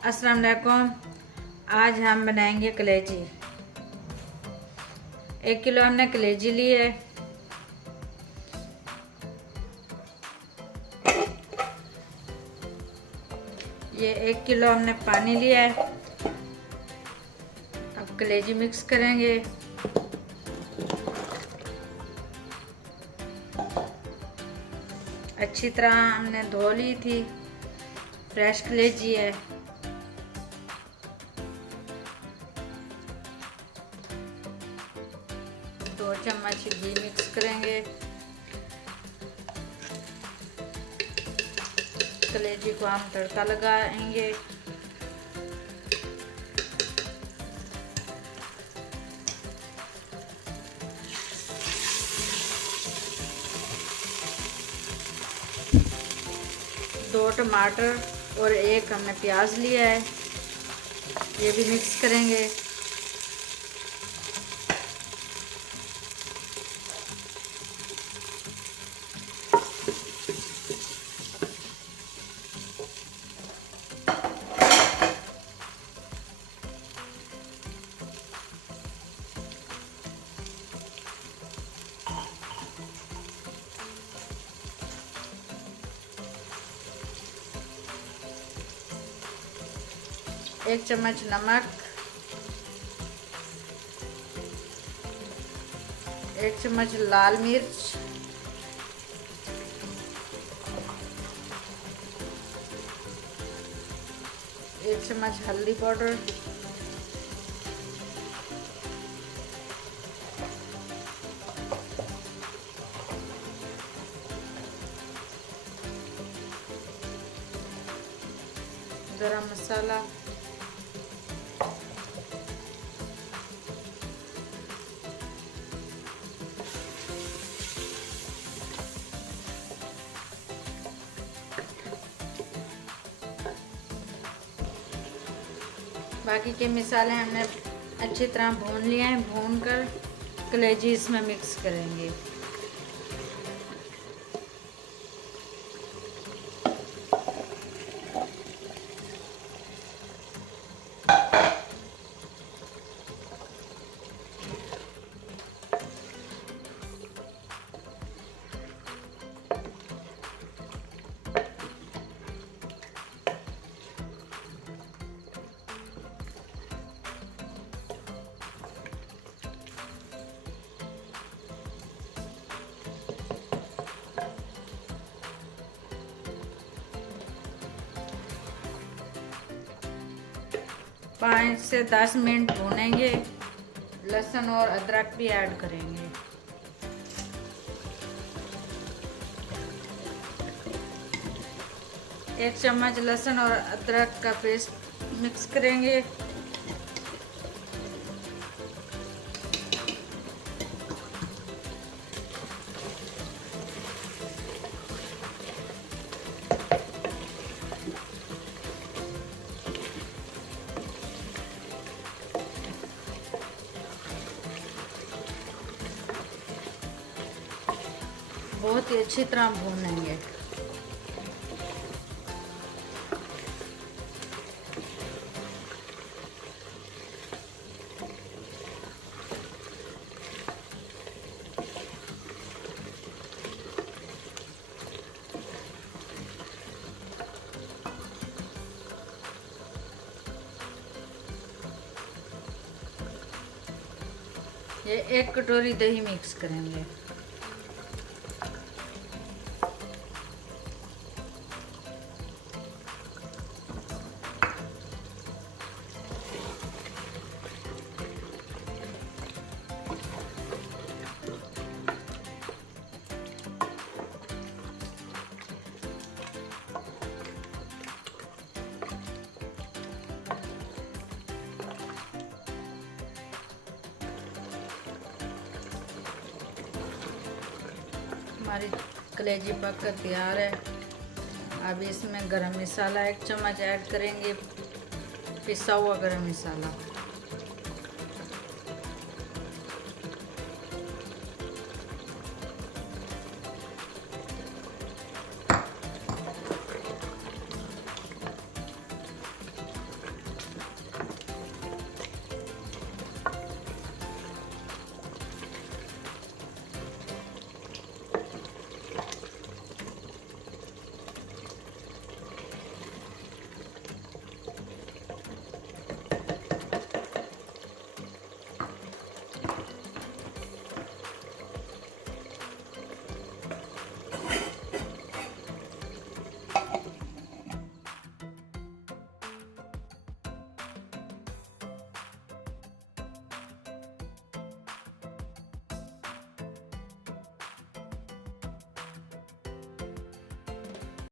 अस्सलाम वालेकुम। आज हम बनाएंगे कलेजी। 1 किलो हमने कलेजी ली है। ये 1 किलो हमने पानी लिया है। अब कलेजी मिक्स करेंगे। अच्छी तरह हमने धो ली थी। फ्रेश कलेजी है। दो चम्मच घी मिक्स करेंगे। कलेजी को हम तड़का लगाएंगे। दो टमाटर और एक हमने प्याज लिया है, ये भी मिक्स करेंगे। एक चम्मच नमक, 1 चम्मच लाल मिर्च, 1 चम्मच हल्दी पाउडर, गरम मसाला, बाकी के मसाले हमने अच्छी तरह भून लिए हैं। भून कर कलेजी इसमें मिक्स करेंगे। पाँच से 10 मिनट भूनेंगे। लहसुन और अदरक भी ऐड करेंगे। एक चम्मच लहसुन और अदरक का पेस्ट मिक्स करेंगे। बहुत ही अच्छी तरह भूनेंगे। ये 1 कटोरी दही मिक्स करेंगे। हमारी कलेजी पककर तैयार है। अब इसमें गरम मसाला 1 चम्मच ऐड करेंगे, पिसा हुआ गरम मसाला।